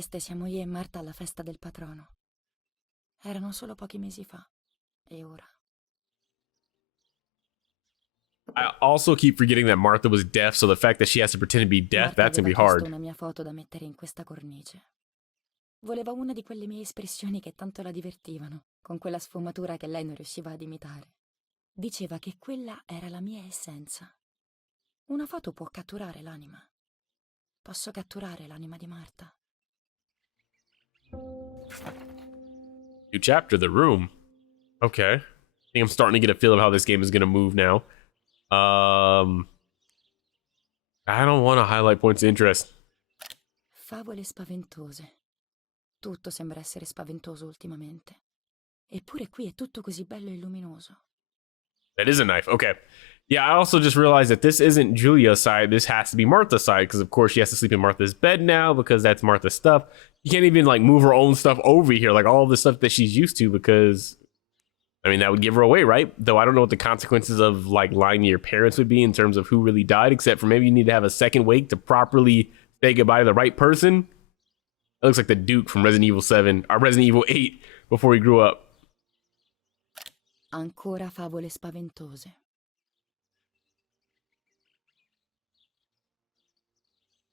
Queste siamo io e Marta alla festa del patrono. Erano solo pochi mesi fa. E ora? I also keep forgetting that Martha was deaf, so the fact that she has to pretend to be deaf, Marta that's gonna be aveva chiesto hard. una mia foto da mettere in questa cornice. Voleva una di quelle mie espressioni che tanto la divertivano, con quella sfumatura che lei non riusciva ad imitare. Diceva che quella era la mia essenza. Una foto può catturare l'anima. Posso catturare l'anima di Marta. New chapter, the room. Okay. I think I'm starting to get a feel of how this game is gonna move now. I don't want to highlight points of interest. Favole spaventose. Tutto sembra essere spaventoso ultimamente. Eppure qui è tutto così bello e luminoso. That is a knife. Okay. Yeah, I also just realized that this isn't Julia's side. This has to be Martha's side because, of course, she has to sleep in Martha's bed now because that's Martha's stuff. You can't even, like, move her own stuff over here, like all the stuff that she's used to because, I mean, that would give her away, right? Though I don't know what the consequences of, like, lying to your parents would be in terms of who really died, except for maybe you need to have a second wake to properly say goodbye to the right person. It looks like the Duke from Resident Evil 7, or Resident Evil 8 before he grew up. Ancora favole spaventose.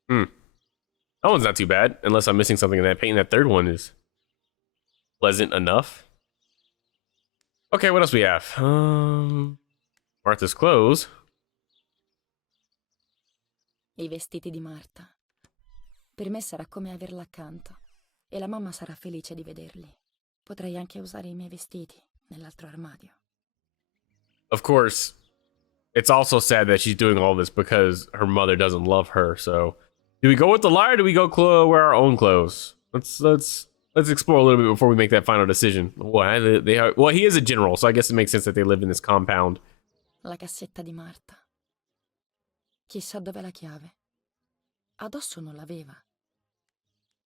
That one's not too bad, unless I'm missing something in that paint. That third one is pleasant enough. Okay, what else we have? Martha's clothes. I vestiti di Marta. Per me sarà come averla accanto. E la mamma sarà felice di vederli. Potrei anche usare I miei vestiti nell'altro armadio. Of course, it's also sad that she's doing all this because her mother doesn't love her. So, do we go with the lie or do we go wear our own clothes? Let's explore a little bit before we make that final decision. Well, he is a general, so I guess it makes sense that they live in this compound. La cassetta di Marta. Chissà dov'è la chiave. Addosso non l'aveva.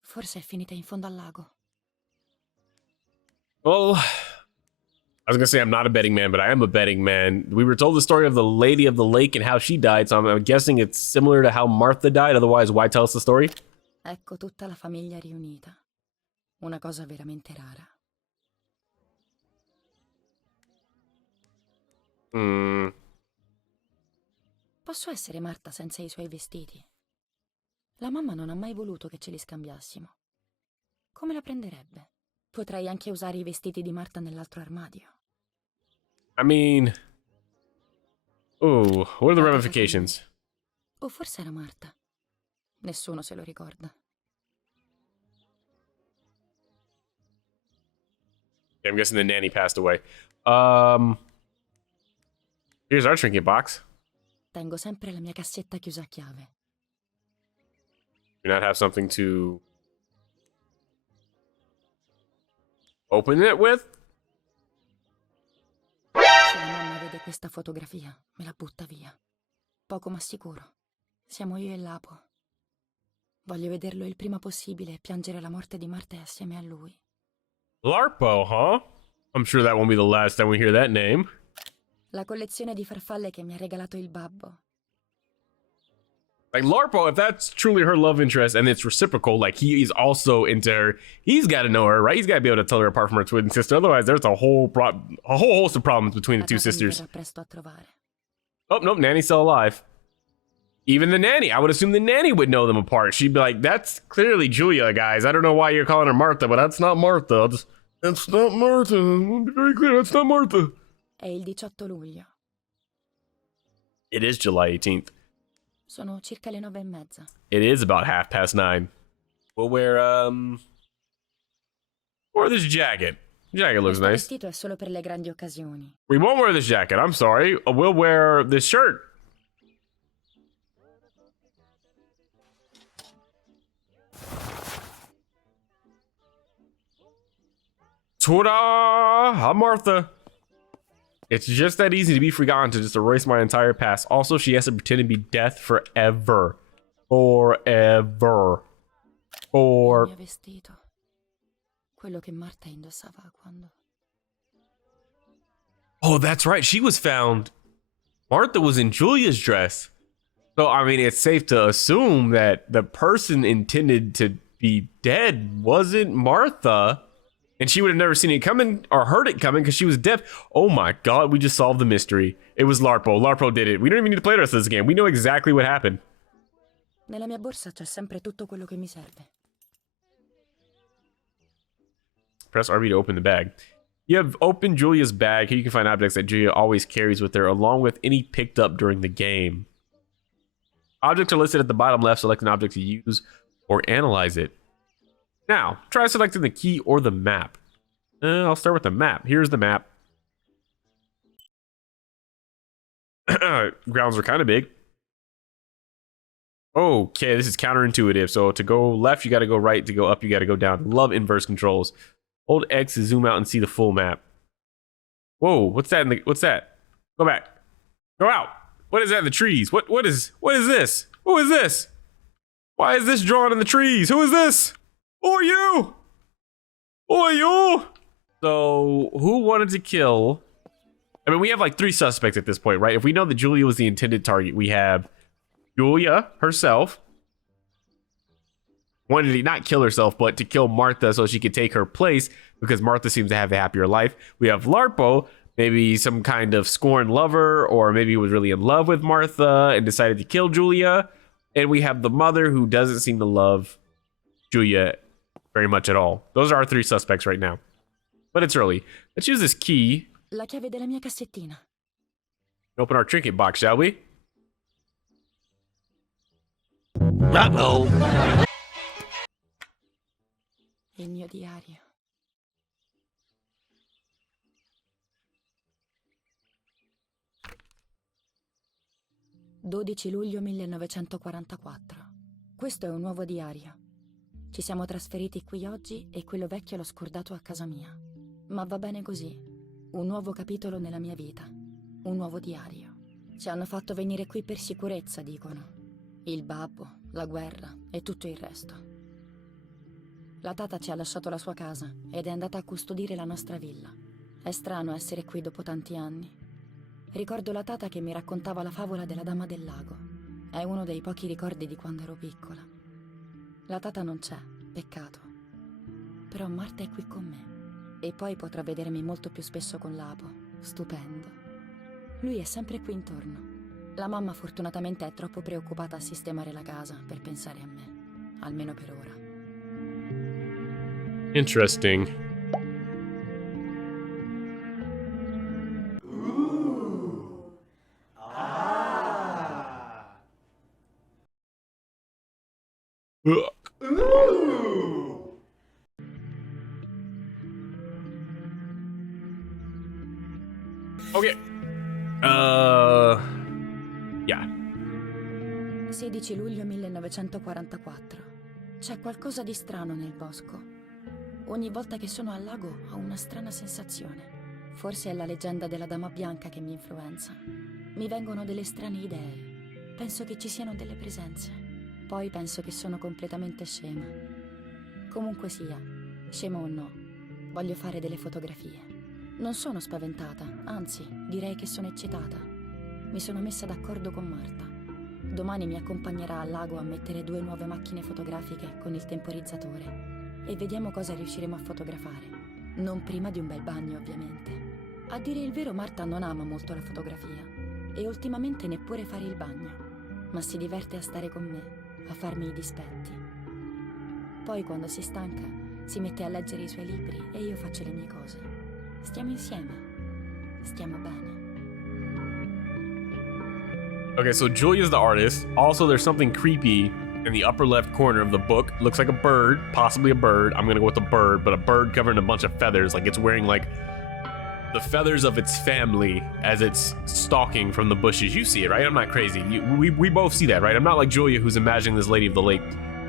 Forse è finita in fondo al lago. Well, I was gonna say I'm not a betting man, but I am a betting man. We were told the story of the Lady of the Lake and how she died, so I'm guessing it's similar to how Martha died. Otherwise, why tell us the story? Ecco tutta la famiglia riunita. Una cosa veramente rara. Posso essere Marta senza I suoi vestiti? La mamma non ha mai voluto che ce li scambiassimo. Come la prenderebbe? Potrei anche usare I vestiti di Marta nell'altro armadio. I mean... Oh, what are the ramifications? O forse era Marta. Nessuno se lo ricorda. I'm guessing the nanny passed away. Here's our trinket box. Tengo sempre la mia cassetta chiusa a chiave. Do you not have something to open it with? Se la mamma vede questa fotografia, me la butta via. Poco ma sicuro. Siamo io e Lapo. Voglio vederlo il prima possibile e piangere la morte di Marta assieme a lui. Larpo, huh? I'm sure that won't be the last time we hear that name. La collezione di farfalle che mi ha regalato il babbo. Like, Larpo, if that's truly her love interest and it's reciprocal, like, he is also into her, he's got to know her, right? He's got to be able to tell her apart from her twin sister. Otherwise, there's a whole host of problems between the two sisters. La presto a trovare. Oh, nope, Nanny's still alive. Even the nanny, I would assume the nanny would know them apart. She'd be like, that's clearly Julia, guys. I don't know why you're calling her Martha, but that's not Martha. That's not Martha. I'll be very clear, that's not Martha. È il 18 luglio. It is July 18th. Sono circa le 9:30. It is about 9:30. We'll wear this jacket. Jacket looks Questo nice. vestito è solo per le grandi occasioni. We won't wear this jacket. I'm sorry. We'll wear this shirt. Ta-da! I'm Martha. It's just that easy to be forgotten to just erase my entire past. Also, she has to pretend to be death forever. Forever. Il mio vestito. Quello che Marta indossava quando... Oh, that's right. She was found. Martha was in Julia's dress. So, I mean, it's safe to assume that the person intended to be dead wasn't Martha. And she would have never seen it coming or heard it coming because she was deaf. Oh my God, we just solved the mystery. It was Larpo. Larpo did it. We don't even need to play the rest of this game. We know exactly what happened. Nella mia borsa c'è sempre tutto quello che mi serve. Press RB to open the bag. You have opened Julia's bag. Here you can find objects that Julia always carries with her, along with any picked up during the game. Objects are listed at the bottom left. Select an object to use or analyze it. Now, try selecting the key or the map. I'll start with the map. Here's the map. Grounds are kind of big. Okay, this is counterintuitive. So to go left, you got to go right. To go up, you got to go down. Love inverse controls. Hold X to zoom out and see the full map. Whoa, what's that? What's that? Go back. Go out. What is that in the trees? What is this? Who is this? Why is this drawn in the trees? Who is this? Who are you? Who are you? So, who wanted to kill? I mean, we have like 3 suspects at this point, right? If we know that Julia was the intended target, we have Julia herself. Wanted to not kill herself, but to kill Martha so she could take her place because Martha seems to have a happier life. We have Larpo, maybe some kind of scorned lover, or maybe he was really in love with Martha and decided to kill Julia. And we have the mother who doesn't seem to love Julia very much at all. Those are our 3 suspects right now. But it's early. Let's use this key. La chiave della mia cassettina. Open our trinket box, shall we? Uh-oh. Il mio diario. «12 luglio 1944. Questo è un nuovo diario. Ci siamo trasferiti qui oggi e quello vecchio l'ho scordato a casa mia. Ma va bene così. Un nuovo capitolo nella mia vita. Un nuovo diario. Ci hanno fatto venire qui per sicurezza, dicono. Il babbo, la guerra e tutto il resto. La tata ci ha lasciato la sua casa ed è andata a custodire la nostra villa. È strano essere qui dopo tanti anni. Ricordo la tata che mi raccontava la favola della Dama del Lago. È uno dei pochi ricordi di quando ero piccola. La tata non c'è, peccato. Però Marta è qui con me. E poi potrà vedermi molto più spesso con Lapo. Stupendo. Lui è sempre qui intorno. La mamma fortunatamente è troppo preoccupata a sistemare la casa per pensare a me. Almeno per ora. Interesting. Okay. Yeah. 16 luglio 1944. C'è qualcosa di strano nel bosco. Ogni volta che sono al lago ho una strana sensazione. Forse è la leggenda della Dama Bianca che mi influenza. Mi vengono delle strane idee. Penso che ci siano delle presenze. Poi penso che sono completamente scema. Comunque sia, scema o no, voglio fare delle fotografie. Non sono spaventata, anzi, direi che sono eccitata. Mi sono messa d'accordo con Marta. Domani mi accompagnerà al lago a mettere 2 nuove macchine fotografiche con il temporizzatore e vediamo cosa riusciremo a fotografare. Non prima di un bel bagno, ovviamente. A dire il vero, Marta non ama molto la fotografia e ultimamente neppure fare il bagno, ma si diverte a stare con me, a farmi i dispetti. Poi, quando si stanca, si mette a leggere i suoi libri e io faccio le mie cose. Stiamo insieme. Stiamo bene. Okay, so Julia's the artist. Also, there's something creepy in the upper left corner of the book. Looks like a bird, possibly a bird. I'm gonna go with a bird, but a bird covered in a bunch of feathers. Like it's wearing like the feathers of its family as it's stalking from the bushes. You see it, right? I'm not crazy. We both see that, right? I'm not like Julia, who's imagining this Lady of the Lake.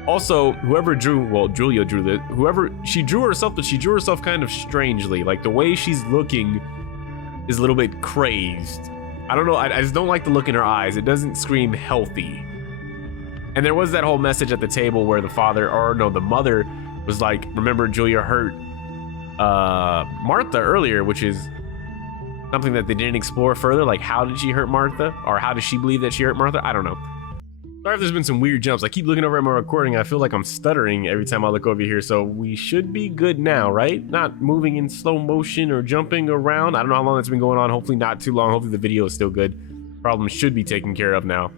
Also, whoever drew, well, Julia drew this. Whoever, she drew herself, but she drew herself kind of strangely. Like the way she's looking is a little bit crazed. I don't know, I just don't like the look in her eyes. It doesn't scream healthy. And there was that whole message at the table where the father, or no, the mother was like, remember Julia hurt Martha earlier, which is something that they didn't explore further. Like, how did she hurt Martha? Or how does she believe that she hurt Martha? I don't know. Sorry if there's been some weird jumps. I keep looking over at my recording. I feel like I'm stuttering every time I look over here. So we should be good now, right? Not moving in slow motion or jumping around. I don't know how long that's been going on. Hopefully not too long. Hopefully the video is still good. Problem should be taken care of now.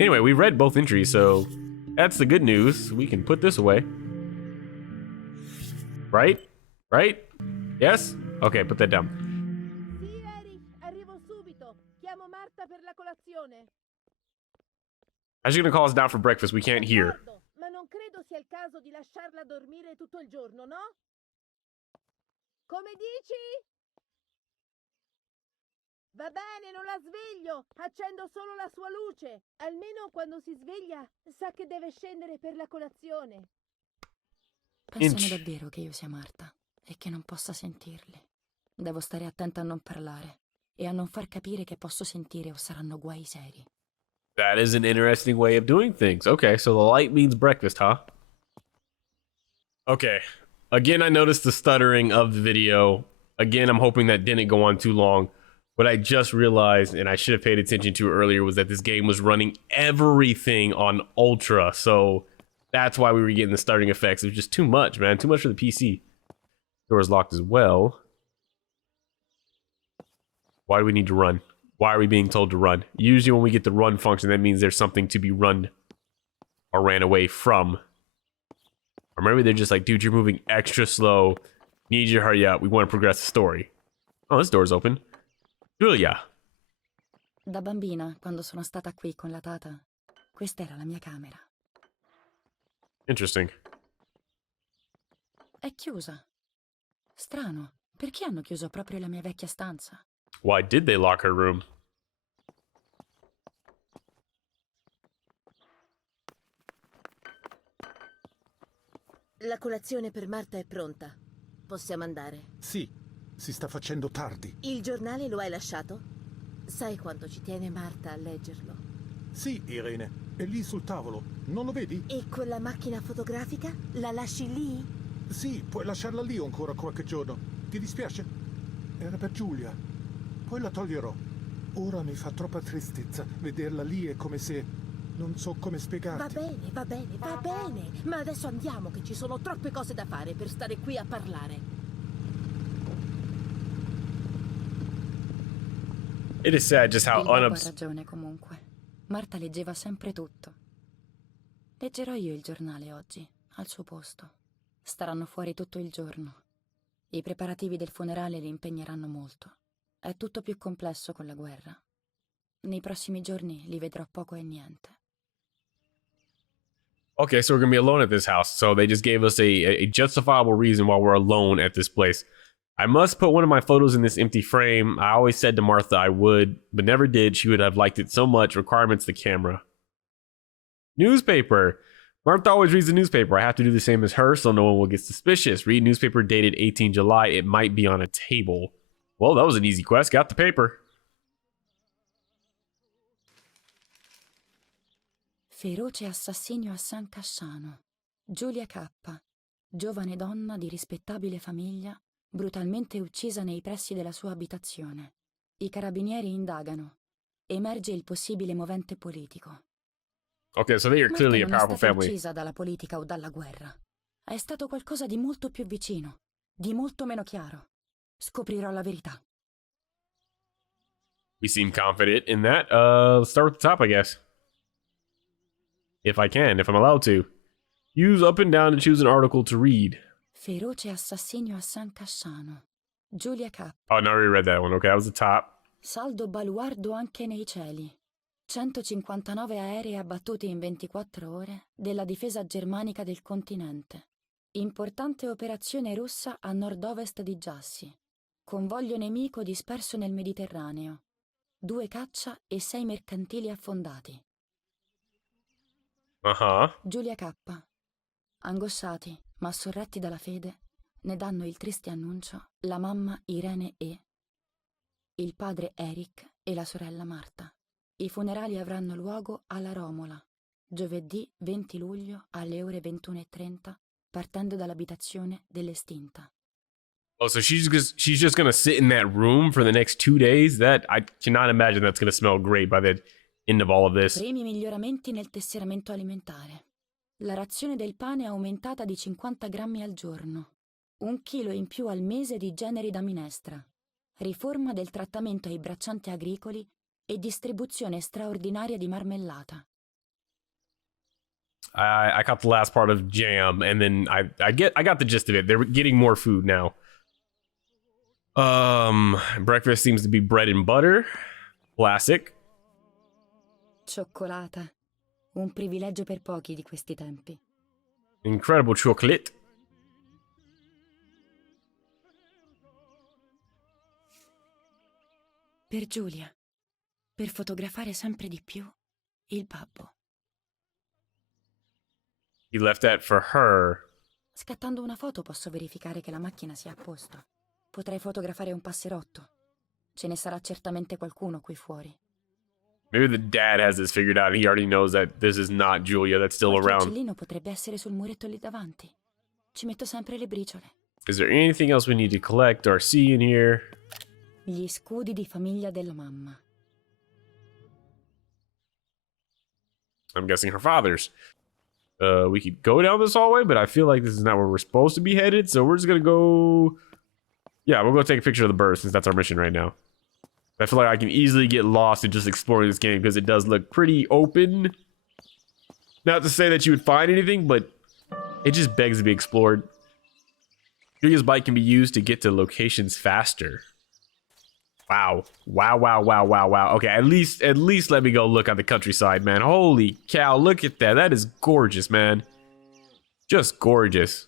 Anyway, we read both entries, so that's the good news. We can put this away. Right? Right? Yes? Okay, put that down. Sì, Eric, arrivo subito. Chiamo Marta per la colazione. How's she gonna call us down for breakfast? We can't hear. D'accordo, ma non credo sia il caso di lasciarla dormire tutto il giorno, no? Come dici? Va bene, non la sveglio. Accendo solo la sua luce. Almeno quando si sveglia sa che deve scendere per la colazione. Pensano davvero che io sia Marta e che non possa sentirli. Devo stare attenta a non parlare e a non far capire che posso sentire o saranno guai seri. That is an interesting way of doing things. Okay, so the light means breakfast, huh? Okay. Again, I noticed the stuttering of the video. Again, I'm hoping that didn't go on too long. What I just realized, and I should have paid attention to earlier, was that this game was running everything on Ultra. So that's why we were getting the stuttering effects. It was just too much, man. Too much for the PC. Door is locked as well. Why do we need to run? Why are we being told to run? Usually when we get the run function, that means there's something to be run or ran away from. Or maybe they're just like, dude, you're moving extra slow. Need you to hurry up. We want to progress the story. Oh, this door's open. Julia. Da bambina, quando sono stata qui con la tata, questa era la mia camera. Interesting. È chiusa. Strano, perché hanno chiuso proprio la mia vecchia stanza? Why did they lock her room? La colazione per Marta è pronta. Possiamo andare. Sì, si sta facendo tardi. Il giornale lo hai lasciato? Sai quanto ci tiene Marta a leggerlo. Sì, Irene, è lì sul tavolo. Non lo vedi? E quella macchina fotografica? La lasci lì? Sì, puoi lasciarla lì ancora qualche giorno. Ti dispiace? Era per Giulia. Poi la toglierò. Ora mi fa troppa tristezza. Vederla lì è come se... non so come spiegarti. Va bene, va bene, va bene. Ma adesso andiamo che ci sono troppe cose da fare per stare qui a parlare. It is sad just how Il babbo ha ragione comunque. Marta leggeva sempre tutto. Leggerò io il giornale oggi, al suo posto. Staranno fuori tutto il giorno. I preparativi del funerale li impegneranno molto. È tutto più complesso con la guerra. Nei prossimi giorni li vedrò poco e niente. Okay, so we're gonna be alone at this house. So they just gave us a justifiable reason why we're alone at this place. I must put one of my photos in this empty frame. I always said to Martha I would, but never did. She would have liked it so much. Requirements, the camera. Newspaper. Martha always reads the newspaper. I have to do the same as her so no one will get suspicious. Read newspaper dated 18 July. It might be on a table. Well, that was an easy quest. Got the paper. Feroce assassinio a San Casciano. Giulia K., giovane donna di rispettabile famiglia, brutalmente uccisa nei pressi della sua abitazione. I carabinieri indagano. Emerge il possibile movente politico. Okay, so they are clearly a powerful Marta non è stata family. uccisa dalla politica o dalla guerra. È stato qualcosa di molto più vicino, di molto meno chiaro. Scoprirò la verità. We seem confident in that. Let's start with the top, I guess. If I can, if I'm allowed to. Use up and down to choose an article to read. Feroce assassinio a San Casciano. Giulia K. Oh, no, I already read that one. Okay, that was the top. Saldo baluardo anche nei cieli. 159 aerei abbattuti in 24 ore della difesa germanica del continente. Importante operazione russa a nord-ovest di Giassi. Convoglio nemico disperso nel Mediterraneo. 2 caccia e 6 mercantili affondati. Uh-huh. Giulia K. Angosciati, ma sorretti dalla fede, ne danno il triste annuncio la mamma Irene E., il padre Eric e la sorella Marta. I funerali avranno luogo alla Romola, giovedì 20 luglio alle ore 21:30, partendo dall'abitazione dell'estinta. Oh, so she's just gonna sit in that room for the next 2 days? That I cannot imagine that's gonna smell great by the end of all of this. Primi miglioramenti nel tesseramento alimentare. La razione del pane è aumentata di 50 grammi al giorno. 1 chilo in più al mese di generi da minestra. Riforma del trattamento ai braccianti agricoli e distribuzione straordinaria di marmellata. I caught the last part of jam, and then I got the gist of it. They're getting more food now. Breakfast seems to be bread and butter. Classic. Cioccolata. Un privilegio per pochi di questi tempi. Incredible chocolate. Per Giulia. Per fotografare sempre di più il babbo. He left that for her. Scattando una foto posso verificare che la macchina sia a posto. Potrei fotografare un passerotto. Ce ne sarà certamente qualcuno qui fuori. Maybe the dad has this figured out. He already knows that this is not Julia that's still Qualche around. uccellino potrebbe essere sul muretto lì davanti. Ci metto sempre le briciole. Is there anything else we need to collect or see in here? Gli scudi di famiglia della mamma. I'm guessing her father's. We could go down this hallway, but I feel like this is not where we're supposed to be headed, so we're just gonna go... Yeah, we'll go take a picture of the bird since that's our mission right now. I feel like I can easily get lost in just exploring this game because it does look pretty open. Not to say that you would find anything, but it just begs to be explored. Julia's bike can be used to get to locations faster. Wow. Wow. Okay, at least let me go look at the countryside, man. Holy cow, look at that. That is gorgeous, man. Just gorgeous.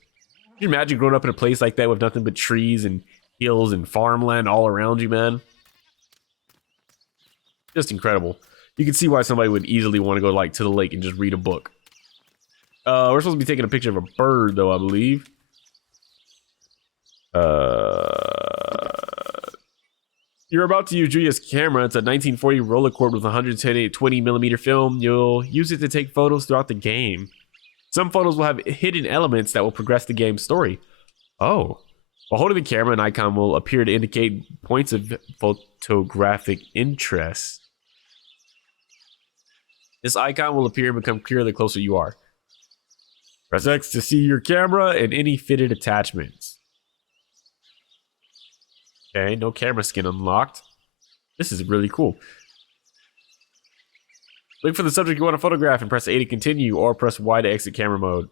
Can you imagine growing up in a place like that with nothing but trees and hills and farmland all around you, man? Just incredible. You can see why somebody would easily want to go like to the lake and just read a book. We're supposed to be taking a picture of a bird, though, I believe. You're about to use Julia's camera. It's a 1940 Rolleicord with 120mm film. You'll use it to take photos throughout the game. Some photos will have hidden elements that will progress the game's story. Oh. While holding the camera, an icon will appear to indicate points of photographic interest. This icon will appear and become clearer the closer you are. Press X to see your camera and any fitted attachments. Okay, no camera skin unlocked. This is really cool. Look for the subject you want to photograph and press A to continue or press Y to exit camera mode.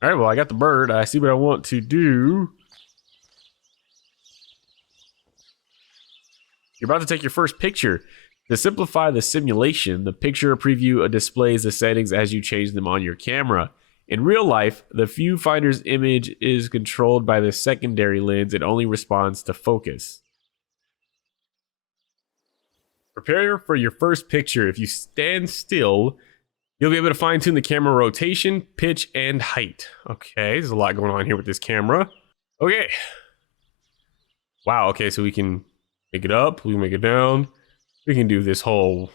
Alright, well, I got the bird. I see what I want to do. You're about to take your first picture. To simplify the simulation, the picture preview displays the settings as you change them on your camera. In real life, the viewfinder's image is controlled by the secondary lens and only responds to focus. Prepare for your first picture. If you stand still, you'll be able to fine-tune the camera rotation, pitch, and height. Okay, there's a lot going on here with this camera. Okay. Wow, okay, so we can make it up, we can make it down. We can do this whole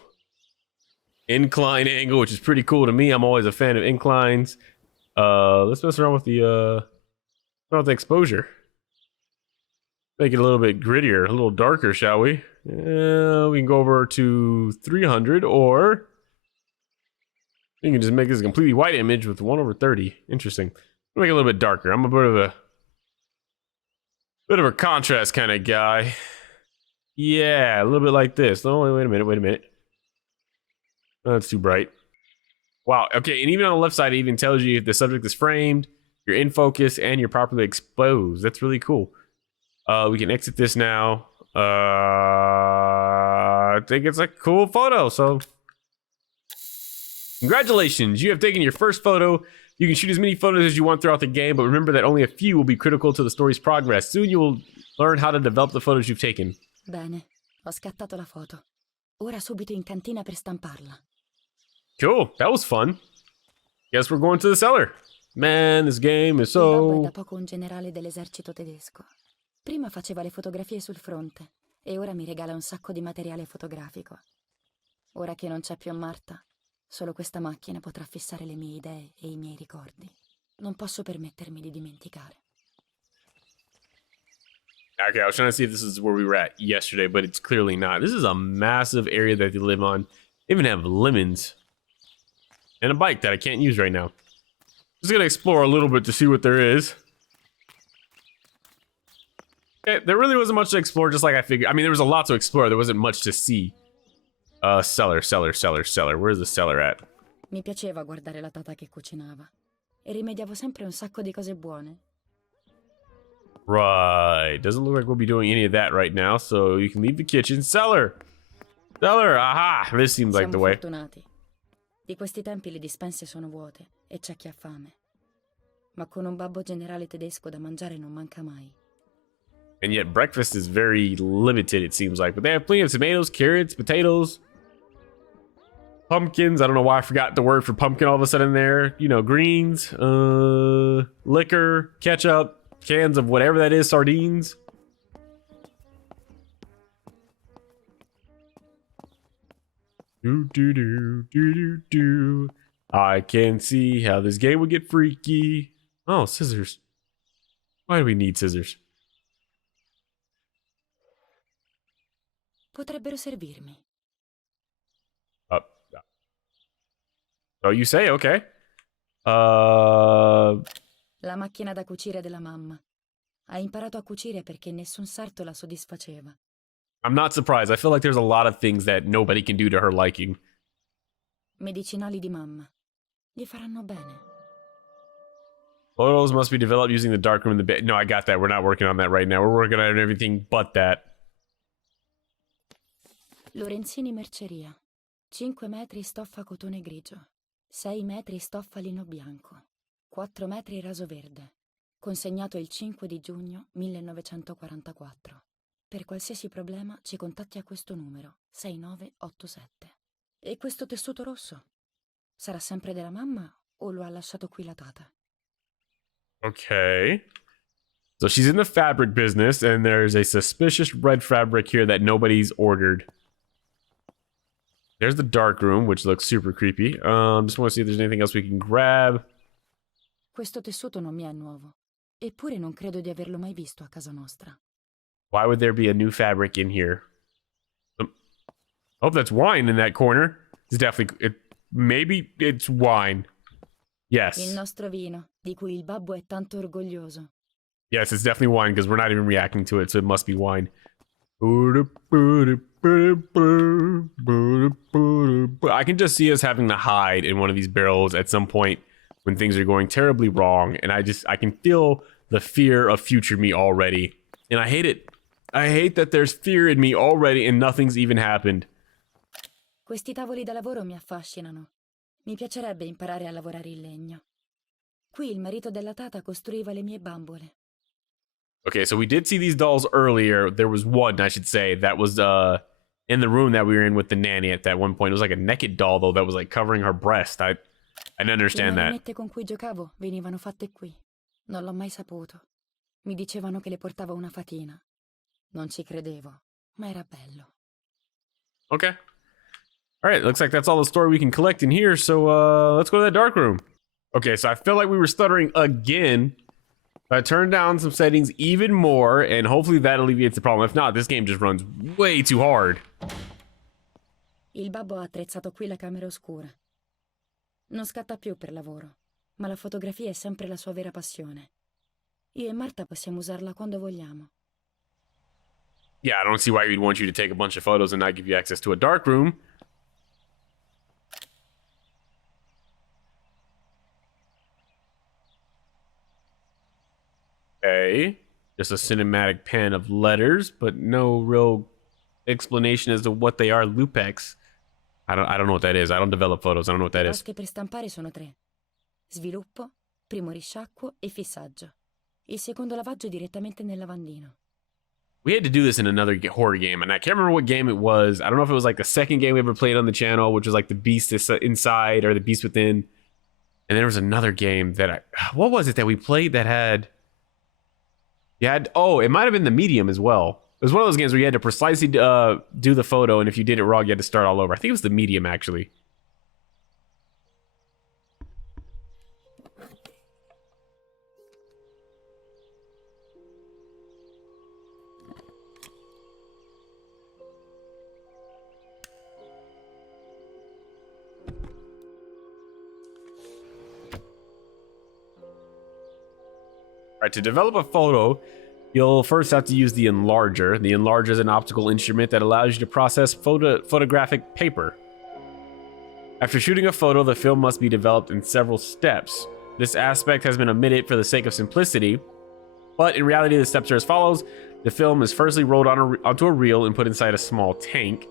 incline angle, which is pretty cool to me. I'm always a fan of inclines. Let's mess around with the exposure. Make it a little bit grittier, a little darker, shall we? We can go over to 300, or you can just make this a completely white image with 1/30. Interesting. Make it a little bit darker. I'm a bit of a contrast kind of guy. Yeah, a little bit like this. Oh, wait a minute. Oh, that's too bright. Wow, okay, and even on the left side, it even tells you if the subject is framed, you're in focus, and you're properly exposed. That's really cool. We can exit this now. I think it's a cool photo, so... Congratulations, you have taken your first photo. You can shoot as many photos as you want throughout the game, but remember that only a few will be critical to the story's progress. Soon you will learn how to develop the photos you've taken. Bene, ho scattato la foto. Ora subito in cantina per stamparla. Cool, that was fun. Guess we're going to the cellar. Man, this game is Il babbo è so... da poco un generale dell'esercito tedesco. Prima faceva le fotografie sul fronte e ora mi regala un sacco di materiale fotografico. Ora che non c'è più Marta, solo questa macchina potrà fissare le mie idee e i miei ricordi. Non posso permettermi di dimenticare. Okay, I was trying to see if this is where we were at yesterday, but it's clearly not. This is a massive area that they live on. Even have lemons. And a bike that I can't use right now. Just gonna explore a little bit to see what there is. Okay, there really wasn't much to explore, just like I figured. I mean, there was a lot to explore. There wasn't much to see. Cellar. Where's the cellar at? Mi piaceva guardare la tata che cucinava. E rimediavo sempre un sacco di cose buone. Right. Doesn't look like we'll be doing any of that right now, so you can leave the kitchen. Cellar! Cellar! Aha! This seems like the way. Fortunati. Di questi tempi le dispense sono vuote e c'è chi ha fame. Ma con un babbo generale tedesco da mangiare non manca mai. And yet breakfast is very limited, it seems like. But they have plenty of tomatoes, carrots, potatoes, pumpkins. I don't know why I forgot the word for pumpkin all of a sudden there. You know, greens, liquor, ketchup, cans of whatever that is, sardines. Do. I can see how this game would get freaky. Oh, scissors. Why do we need scissors? Potrebbero servirmi. So you say, okay. La macchina da cucire della mamma. Ha imparato a cucire perché nessun sarto la soddisfaceva. I'm not surprised. I feel like there's a lot of things that nobody can do to her liking. Medicinali di mamma. Gli faranno bene. Photos must be developed using the darkroom in the bed. No, I got that. We're not working on that right now. We're working on everything but that. Lorenzini merceria. 5 metri stoffa cotone grigio. 6 metri stoffa lino bianco. 4 metri raso verde. Consegnato il 5 di giugno 1944. Per qualsiasi problema ci contatti a questo numero 6987. E questo tessuto rosso? Sarà sempre della mamma o lo ha lasciato qui la tata? Okay. So she's in the fabric business, and there's a suspicious red fabric here that nobody's ordered. There's the dark room, which looks super creepy. Just want to see if there's anything else we can grab. Questo tessuto non mi è nuovo. Eppure non credo di averlo mai visto a casa nostra. Why would there be a new fabric in here? Oh, that's wine in that corner. It's definitely... maybe it's wine. Yes. Il nostro vino, di cui il babbo è tanto orgoglioso. Yes, it's definitely wine, because we're not even reacting to it, so it must be wine. I can just see us having to hide in one of these barrels at some point when things are going terribly wrong, and I can feel the fear of future me already. And I hate it. I hate that there's fear in me already and nothing's even happened. Questi tavoli da lavoro mi affascinano. Mi piacerebbe imparare a lavorare il legno. Qui il marito della tata costruiva le mie bambole. Okay, so we did see these dolls earlier. There was one, I should say, that was in the room that we were in with the nanny at that one point. It was like a naked doll, though, that was like covering her breast. I didn't understand that. Le marionette con cui giocavo venivano fatte qui. Non l'ho mai saputo. Mi dicevano che le portava una fatina. Non ci credevo, ma era bello. Okay. All right, looks like that's all the story we can collect in here, so let's go to that dark room. Okay, so I feel like we were stuttering again. I turned down some settings even more, and hopefully that alleviates the problem. If not, this game just runs way too hard. Il babbo ha attrezzato qui la camera oscura. Non scatta più per lavoro, ma la fotografia è sempre la sua vera passione. Io e Marta possiamo usarla quando vogliamo. Yeah, I don't see why we'd want you to take a bunch of photos and not give you access to a dark room. Okay, just a cinematic pen of letters, but no real explanation as to what they are. Lupex. I don't know what that is. I don't develop photos. I don't know what that Le is. vasche per stampare sono 3. Sviluppo, primo risciacquo e fissaggio. Il secondo lavaggio direttamente nel lavandino. We had to do this in another horror game, and I can't remember what game it was. I don't know if it was like the second game we ever played on the channel, which was like the Beast Inside or the Beast Within. And there was another game that what was it that we played that had... oh, it might have been the Medium as well. It was one of those games where you had to precisely do the photo, and if you did it wrong, you had to start all over. I think it was the Medium, actually. right, to develop a photo, you'll first have to use the enlarger. The enlarger is an optical instrument that allows you to process photographic paper. After shooting a photo, the film must be developed in several steps. This aspect has been omitted for the sake of simplicity, but in reality, the steps are as follows. The film is firstly rolled onto a reel and put inside a small tank.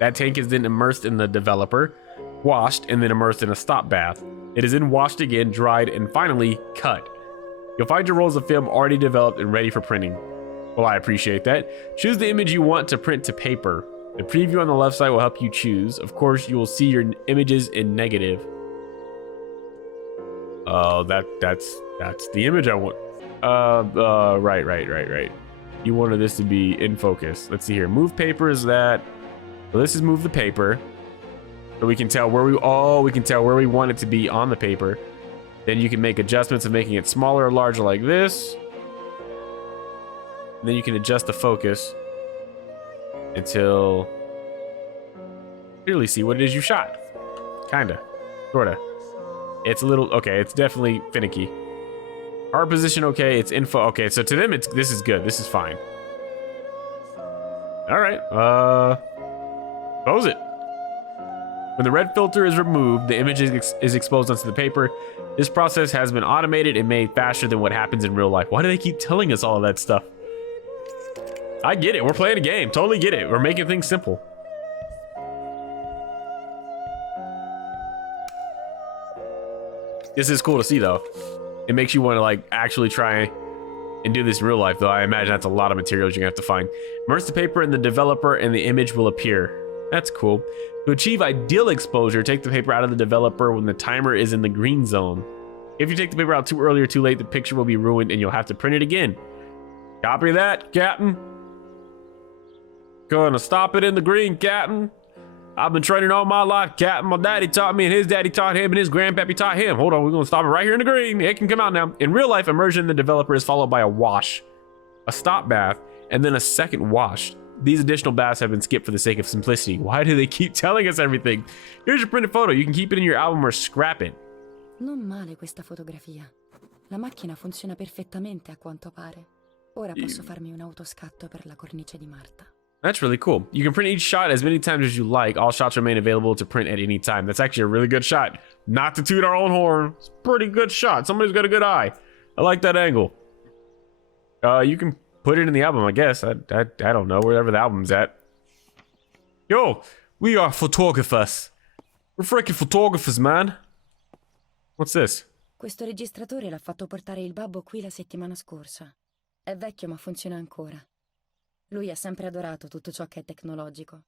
That tank is then immersed in the developer, washed, and then immersed in a stop bath. It is then washed again, dried, and finally cut. You'll find your rolls of film already developed and ready for printing. Well, I appreciate that. Choose the image you want to print to paper. The preview on the left side will help you choose. Of course, you will see your images in negative. Oh, that's the image I want. Right. You wanted this to be in focus. Let's see here. Move paper is that. So this is move the paper. So we can tell where we want it to be on the paper. Then you can make adjustments of making it smaller or larger like this. And then you can adjust the focus until you clearly see what it is you shot. Kinda. Sorta. It's a little, okay, it's definitely finicky. Hard position, okay, it's info, okay, so to them, this is good, this is fine. All right, close it. When the red filter is removed, the image is exposed onto the paper. This process has been automated and made faster than what happens in real life. Why do they keep telling us all of that stuff? I get it, we're playing a game, totally get it. We're making things simple. This is cool to see though. It makes you want to like actually try and do this in real life though. I imagine that's a lot of materials you're gonna have to find. Immerse the paper in the developer and the image will appear. That's cool. To achieve ideal exposure, take the paper out of the developer when the timer is in the green zone. If you take the paper out too early or too late, the picture will be ruined and you'll have to print it again. Copy that, Captain. Gonna stop it in the green, Captain. I've been training all my life, Captain. My daddy taught me and his daddy taught him and his grandpappy taught him. Hold on, we're gonna stop it right here in the green. It can come out now. In real life, immersion in the developer is followed by a wash, a stop bath, and then a second wash. These additional baths have been skipped for the sake of simplicity. Why do they keep telling us everything? Here's your printed photo. You can keep it in your album or scrap it. Non male questa fotografia. La macchina funziona perfettamente a quanto pare. Ora posso farmi un autoscatto per la cornice di Marta. That's really cool. You can print each shot as many times as you like. All shots remain available to print at any time. That's actually a really good shot. Not to toot our own horn. It's a pretty good shot. Somebody's got a good eye. I like that angle. You can put it in the album, I guess. I don't know, wherever the album's at. Yo, we are photographers. We're freaking photographers, man. What's this? Questo registratore l'ha fatto portare il babbo qui la settimana scorsa. È vecchio ma funziona ancora. Lui ha sempre adorato tutto ciò che è tecnologico.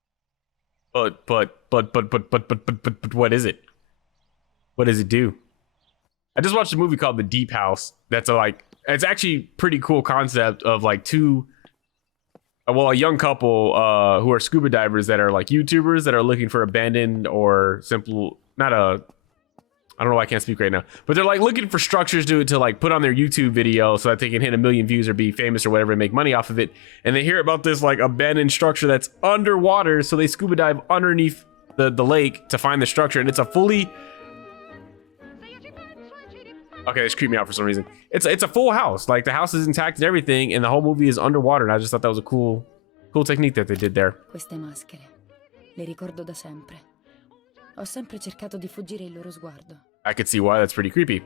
But what is it? What does it do? I just watched a movie called The Deep House. That's it's actually pretty cool concept of like a young couple who are scuba divers that are like YouTubers that are looking for abandoned or simple, I don't know why I can't speak right now, but they're like looking for structures to like put on their YouTube video so that they can hit 1 million views or be famous or whatever and make money off of it. And they hear about this like abandoned structure that's underwater, so they scuba dive underneath the lake to find the structure, and it's a fully... Okay, this creeped me out for some reason. It's a full house. Like the house is intact and everything, and the whole movie is underwater, and I just thought that was a cool technique that they did there. Queste maschere, le ricordo da sempre. Ho sempre cercato di fuggire il loro sguardo. I could see why. That's pretty creepy.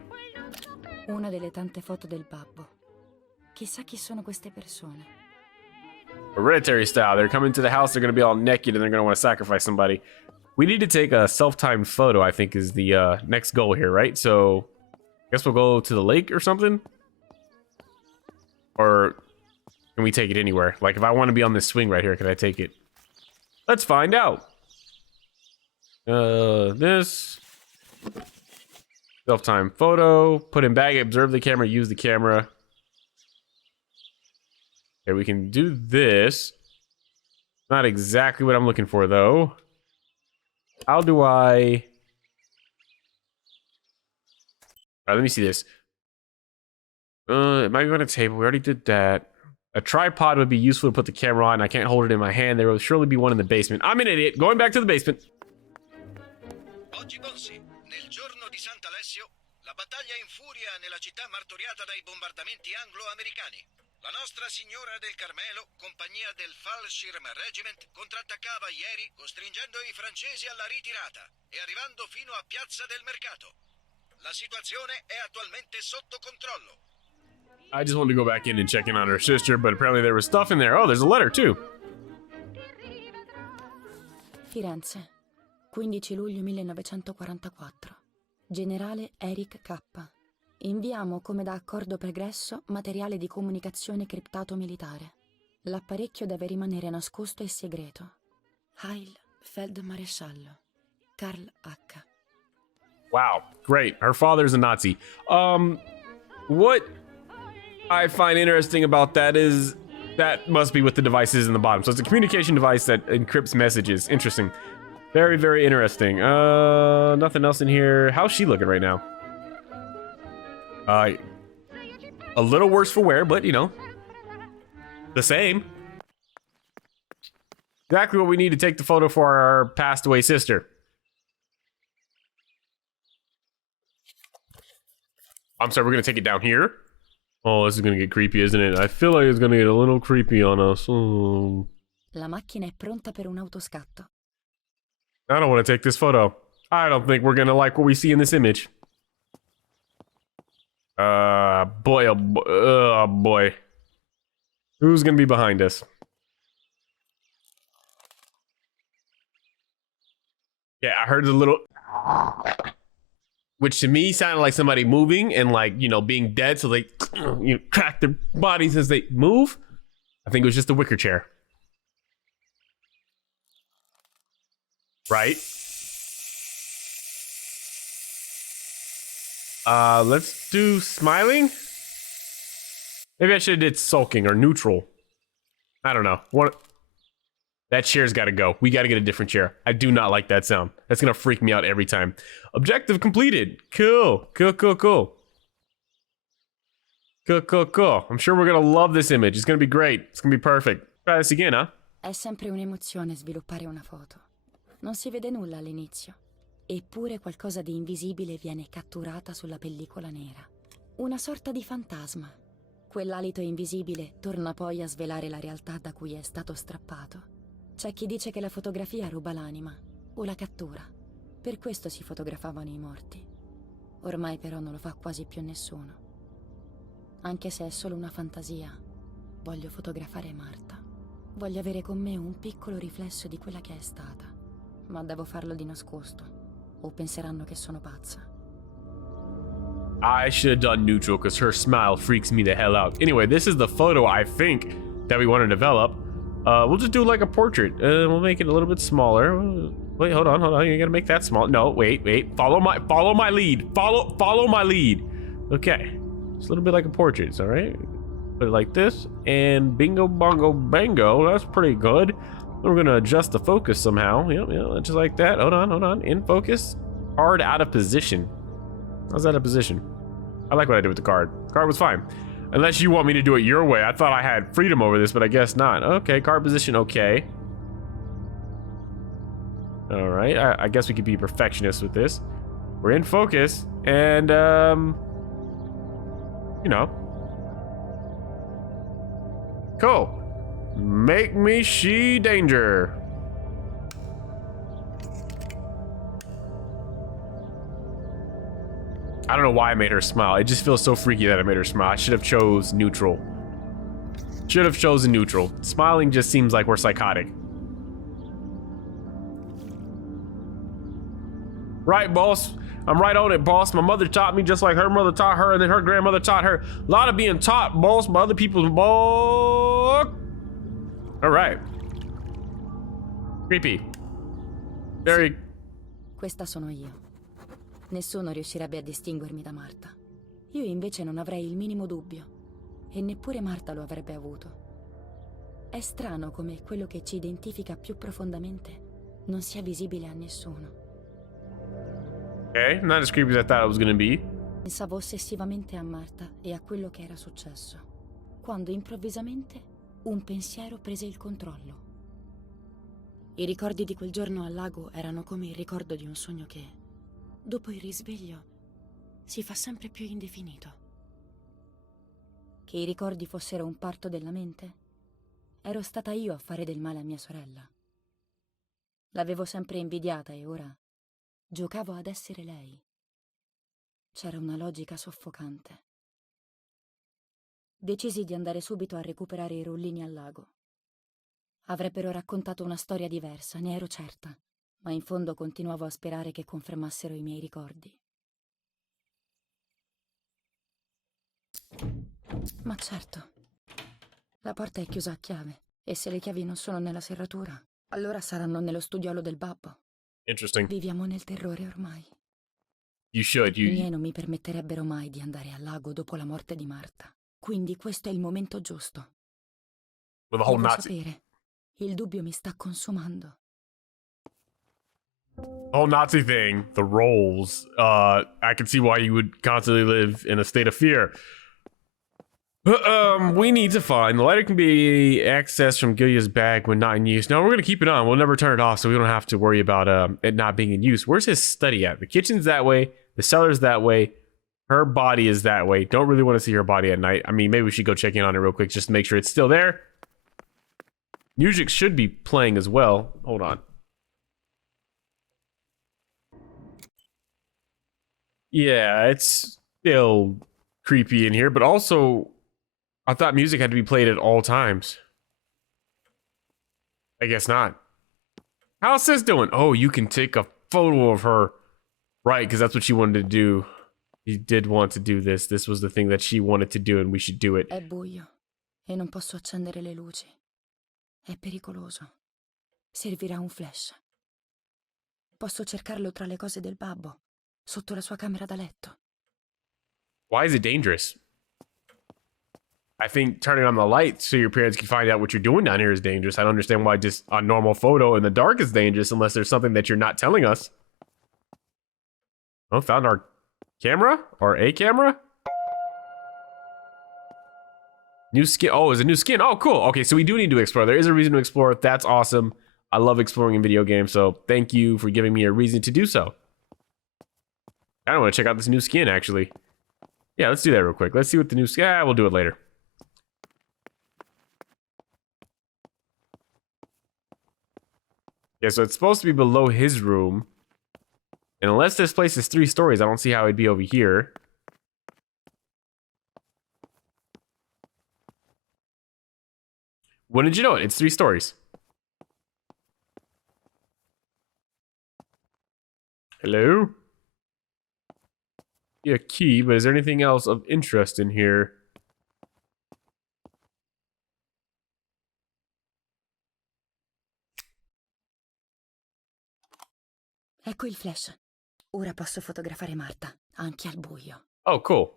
Una delle tante foto del babbo. Chissà chi sono queste persone. Hereditary style. They're coming to the house, they're going to be all naked, and they're going to want to sacrifice somebody. We need to take a self-timed photo, I think, is the next goal here, right? So, I guess we'll go to the lake or something? Or can we take it anywhere? Like, if I want to be on this swing right here, can I take it? Let's find out. This self-time photo, put in bag, observe the camera, use the camera. Okay, we can do this. Not exactly what I'm looking for though. How do I... All right, let me see this. It might be on a table. We already did that. A tripod would be useful to put the camera on. I can't hold it in my hand. There will surely be one in the basement. I'm an idiot. Going back to the basement. Oggi Bonsi, nel giorno di Sant'Alessio, la battaglia in furia nella città martoriata dai bombardamenti anglo-americani. La Nostra Signora del Carmelo, compagnia del Fallschirm Regiment, contrattaccava ieri costringendo i francesi alla ritirata e arrivando fino a Piazza del Mercato. La situazione è attualmente sotto controllo. I just wanted to go back in and check in on her sister, but apparently there was stuff in there. Oh, there's a letter too. Firenze, 15 luglio 1944. Generale Eric K. Inviamo come da accordo pregresso materiale di comunicazione criptato militare. L'apparecchio deve rimanere nascosto e segreto. Heil Feldmaresciallo. Karl H. Wow, great. Her father's a Nazi. What I find interesting about that is that must be what the device is in the bottom. So it's a communication device that encrypts messages. Interesting. Very, very interesting. Nothing else in here. How's she looking right now? A little worse for wear, but you know, the same. Exactly what we need to take the photo for our passed away sister. I'm sorry, we're gonna take it down here? Oh, this is gonna get creepy, isn't it? I feel like it's gonna get a little creepy on us. Oh. La macchina è pronta per un autoscatto. I don't want to take this photo. I don't think we're gonna like what we see in this image. Boy, oh boy. Who's gonna be behind us? Yeah, I heard a little... Which to me sounded like somebody moving and like, you know, being dead, so they crack their bodies as they move. I think it was just a wicker chair. Right? Let's do smiling? Maybe I should have did sulking or neutral. I don't know. That chair's gotta go. We gotta get a different chair. I do not like that sound. That's gonna freak me out every time. Objective completed. Cool. Cool, cool, cool. Cool, cool, cool. I'm sure we're gonna love this image. It's gonna be great. It's gonna be perfect. Try this again, huh? È sempre un'emozione sviluppare una foto. Non si vede nulla all'inizio. Eppure qualcosa di invisibile viene catturata sulla pellicola nera. Una sorta di fantasma. Quell'alito invisibile torna poi a svelare la realtà da cui è stato strappato. C'è chi dice che la fotografia ruba l'anima o la cattura. Per questo si fotografavano i morti. Ormai però non lo fa quasi più nessuno. Anche se è solo una fantasia, voglio fotografare Marta. Voglio avere con me un piccolo riflesso di quella che è stata. Ma devo farlo di nascosto. O penseranno che sono pazza. I should have done neutral because her smile freaks me the hell out. Anyway, this is the photo I think that we want to develop. We'll just do like a portrait. We'll make it a little bit smaller. Wait, hold on. You gotta make that small. No, wait. Follow my lead. Follow my lead. Okay. It's a little bit like a portrait, it's all right? Put it like this, and bingo, bongo, bango. That's pretty good. We're gonna adjust the focus somehow. Yep, just like that. Hold on. In focus. Card out of position. How's that a position? I like what I did with the card. Card was fine. Unless you want me to do it your way. I thought I had freedom over this, but I guess not. Okay, card position, okay. All right, I guess we could be perfectionists with this. We're in focus, and, you know. Cool. Make me she danger. I don't know why I made her smile. It just feels so freaky that I made her smile. I should have chose neutral. Should have chosen neutral. Smiling just seems like we're psychotic. Right, boss. I'm right on it, boss. My mother taught me just like her mother taught her, and then her grandmother taught her. A lot of being taught, boss, by other people's book. All right. Creepy. Very... Questa sono io. Nessuno riuscirebbe a distinguermi da Marta. Io invece non avrei il minimo dubbio. E neppure Marta lo avrebbe avuto. È strano come quello che ci identifica più profondamente non sia visibile a nessuno. Okay, not as creepy as I thought it was gonna be. Pensavo ossessivamente a Marta e a quello che era successo, quando improvvisamente un pensiero prese il controllo. I ricordi di quel giorno al lago erano come il ricordo di un sogno che, dopo il risveglio, si fa sempre più indefinito. Che i ricordi fossero un parto della mente? Ero stata io a fare del male a mia sorella. L'avevo sempre invidiata e ora giocavo ad essere lei. C'era una logica soffocante. Decisi di andare subito a recuperare i rullini al lago. Avrebbero raccontato una storia diversa, ne ero certa, ma in fondo continuavo a sperare che confermassero i miei ricordi. Ma certo, la porta è chiusa a chiave, e se le chiavi non sono nella serratura, allora saranno nello studiolo del babbo. Interesting. Viviamo nel terrore ormai. You should. I miei non mi permetterebbero mai di andare al lago dopo la morte di Marta. Quindi questo è il momento giusto. With the whole Devo Nazi, sapere. Il dubbio mi sta consumando. whole Nazi thing, the roles. I can see why you would constantly live in a state of fear. We need to find the lighter can be accessed from Gillia's bag when not in use. No, we're gonna keep it on. We'll never turn it off, so we don't have to worry about it not being in use. Where's his study at? The kitchen's that way. The cellar's that way. Her body is that way. Don't really want to see her body at night. I mean, maybe we should go check in on it real quick just to make sure it's still there. Music should be playing as well. Hold on. Yeah, it's still creepy in here, but also I thought music had to be played at all times. I guess not. How's this doing? Oh, you can take a photo of her. Right, because that's what she wanted to do. She did want to do this. This was the thing that she wanted to do, and we should do it. È buio e non posso accendere le luci. È pericoloso. Servirà un flash. Posso cercarlo tra le cose del babbo, sotto la sua camera da letto. Why is it dangerous? I think turning on the light so your parents can find out what you're doing down here is dangerous. I don't understand why just a normal photo in the dark is dangerous unless there's something that you're not telling us. Oh, found our camera? Or a camera? New skin. Oh, is a new skin. Oh, cool. Okay, so we do need to explore. There is a reason to explore. That's awesome. I love exploring in video games, so thank you for giving me a reason to do so. I don't want to check out this new skin, actually. Yeah, let's do that real quick. Let's see what the new skin... Yeah, we'll do it later. Yeah, so it's supposed to be below his room. And unless this place is 3 stories, I don't see how it'd be over here. When did you know it? It's 3 stories. Hello? Yeah, key, but is there anything else of interest in here? Ecco il flash. Ora posso fotografare Marta, anche al buio. Oh, cool.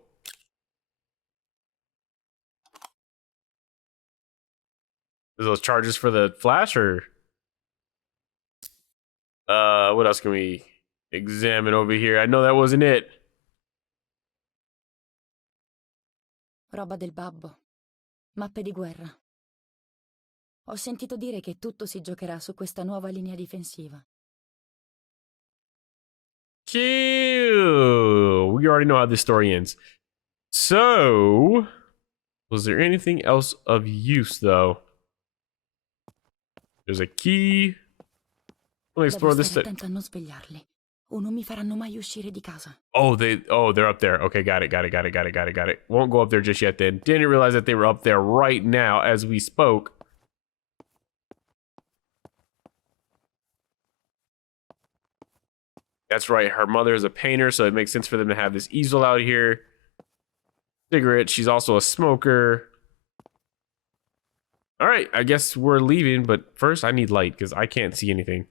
Is those charges for the flash, or... what else can we examine over here? I know that wasn't it. Roba del babbo. Mappe di guerra. Ho sentito dire che tutto si giocherà su questa nuova linea difensiva. Cute. We already know how this story ends. So, was there anything else of use, though? There's a key. Let me explore this. Devo stare attenta a non svegliarli, o non mi faranno mai uscire di casa. Oh, they're up there. Okay, got it. Won't go up there just yet then. Didn't realize that they were up there right now as we spoke. That's right. Her mother is a painter, so it makes sense for them to have this easel out here. Cigarette. She's also a smoker. All right, I guess we're leaving, but first I need light because I can't see anything.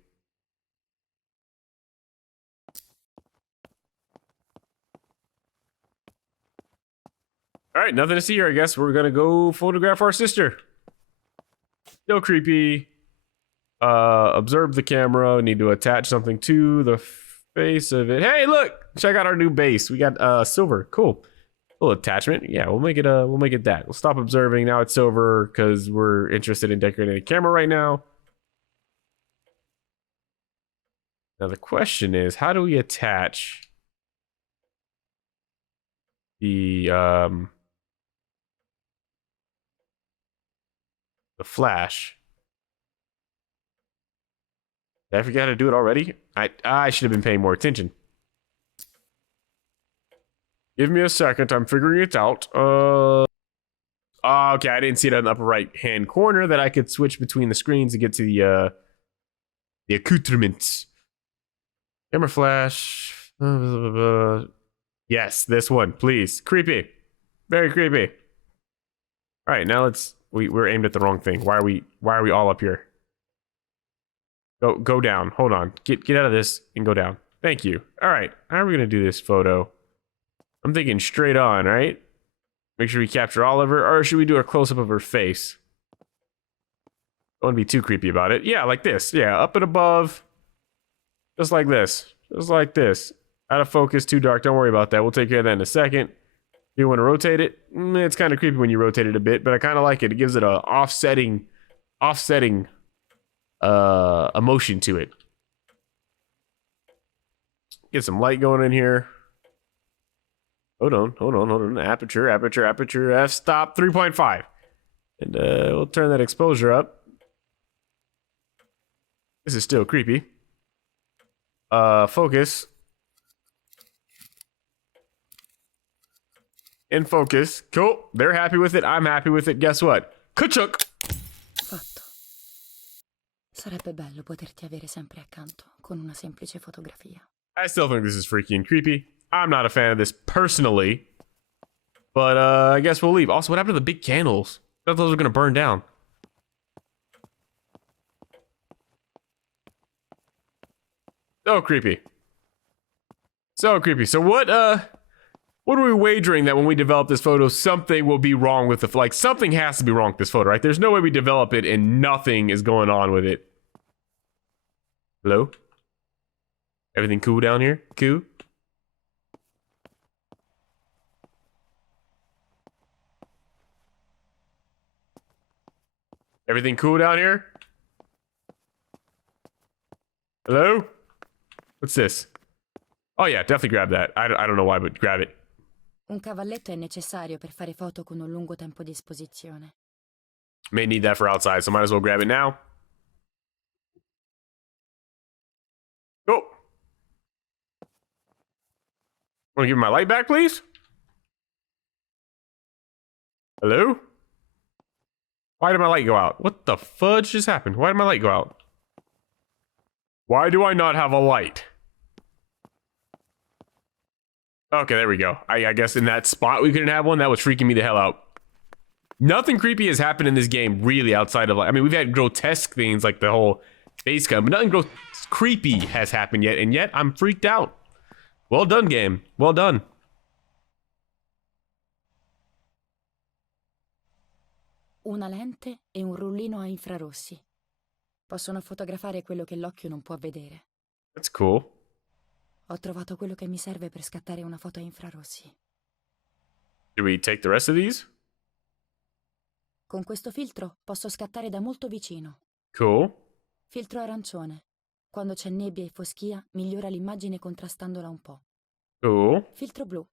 All right, nothing to see here. I guess we're gonna go photograph our sister. Still creepy. Observe the camera. Need to attach something to the face of it. Hey, look! Check out our new base. We got silver. Cool. Little attachment. Yeah, we'll make it that. We'll stop observing. Now it's silver because we're interested in decorating the camera right now. Now the question is, how do we attach the flash. Did I forget how to do it already? I should have been paying more attention. Give me a second. I'm figuring it out. Okay, I didn't see it in the upper right-hand corner that I could switch between the screens to get to the accoutrements. Camera flash. Yes, this one, please. Creepy. Very creepy. All right, now we're aimed at the wrong thing. Why are we all up here? Go down. Hold on. Get out of this and go down. Thank you. All right. How are we going to do this photo? I'm thinking straight on, right? Make sure we capture all of her, or should we do a close-up of her face? Don't want to be too creepy about it. Yeah, like this. Yeah, up and above. Just like this. Just like this. Out of focus, too dark. Don't worry about that. We'll take care of that in a second. You want to rotate it? It's kind of creepy when you rotate it a bit, but I kind of like it. It gives it a offsetting emotion to it. Get some light going in here. Hold on. Aperture, f-stop, 3.5. And we'll turn that exposure up. This is still creepy. Focus. In focus. Cool. They're happy with it. I'm happy with it. Guess what? Kachuk! Fatto. Sarebbe bello poterti avere sempre accanto con una semplice fotografia. I still think this is freaky and creepy. I'm not a fan of this personally. But I guess we'll leave. Also, what happened to the big candles? I thought those were going to burn down. So creepy. So creepy. So what are we wagering that when we develop this photo, something will be wrong with the, like, something has to be wrong with this photo, right? There's no way we develop it and nothing is going on with it. Hello? Everything cool down here? Cool? Everything cool down here? Hello? What's this? Oh yeah, definitely grab that. I don't know why, but grab it. Un cavalletto è necessario per fare foto con un lungo tempo di esposizione. May need that for outside, so might as well grab it now. Go. Want to give me my light back, please? Hello? Why did my light go out? What the fudge just happened? Why did my light go out? Why do I not have a light? Okay, there we go. I guess in that spot we couldn't have one. That was freaking me the hell out. Nothing creepy has happened in this game, really, outside of, like, I mean, we've had grotesque things like the whole face cam, but nothing creepy has happened yet, and yet I'm freaked out. Well done, game. Well done. Una lente e un rullino a infrarossi. Possono fotografare quello che l'occhio non può vedere. That's cool. Ho trovato quello che mi serve per scattare una foto a infrarossi. Do we take the rest of these? Con questo filtro posso scattare da molto vicino. Cool. Filtro arancione. Quando c'è nebbia e foschia, migliora l'immagine contrastandola un po'. Cool. Filtro blu.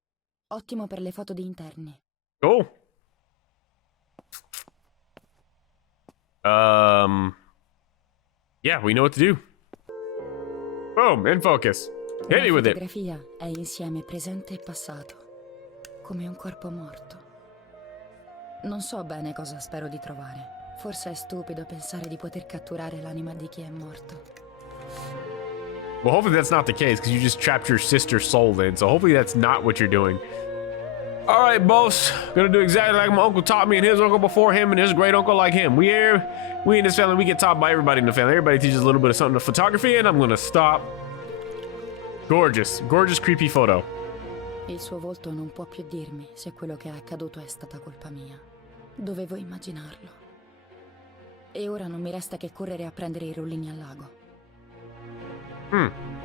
Ottimo per le foto di interni. Cool. Yeah, we know what to do. Boom, in focus. Hit me with it. La fotografia è insieme presente e passato, come un corpo morto. Non so bene cosa spero di trovare. Forse è stupido pensare di poter catturare l'anima di chi è morto. Well, hopefully that's not the case, because you just trapped your sister's soul in, so hopefully that's not what you're doing. All right, boss. Gonna do exactly like my uncle taught me and his uncle before him and his great uncle like him. We in this family, we get taught by everybody in the family. Everybody teaches a little bit of something to photography, and I'm gonna stop. Gorgeous, gorgeous, creepy photo. Il suo volto non può più dirmi se quello che è accaduto è stata colpa mia. Dovevo immaginarlo. E ora non mi resta che correre a prendere i rollini al lago.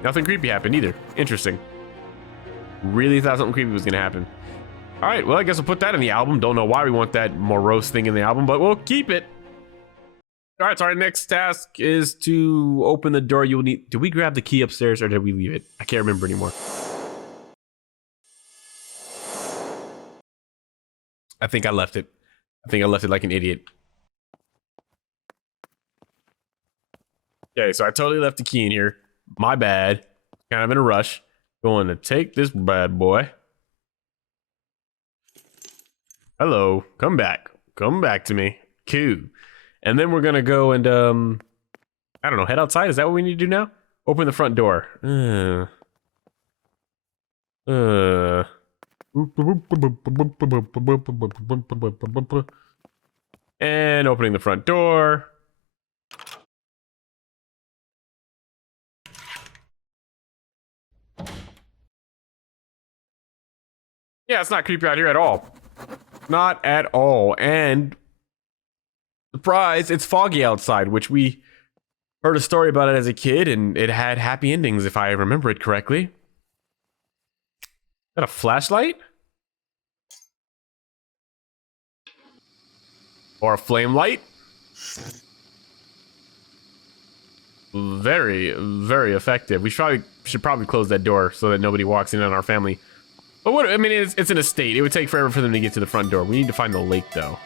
Nothing creepy happened either. Interesting. Really thought something creepy was gonna happen. All right, well, I guess we'll put that in the album. Don't know why we want that morose thing in the album, but we'll keep it. All right, so our next task is to open the door. You'll need... Did we grab the key upstairs or did we leave it? I can't remember anymore. I think I left it. I think I left it like an idiot. Okay, so I totally left the key in here. My bad. Kind of in a rush. Going to take this bad boy. Hello. Come back. Come back to me. Cool. And then we're going to go and, I don't know, head outside? Is that what we need to do now? Open the front door. And opening the front door. Yeah, it's not creepy out here at all. Not at all. And surprise, it's foggy outside, which we heard a story about it as a kid, and it had happy endings, if I remember it correctly. Is that a flashlight? Or a flame light? Very, very effective. We should probably close that door so that nobody walks in on our family. But what, I mean, it's an estate. It would take forever for them to get to the front door. We need to find the lake, though.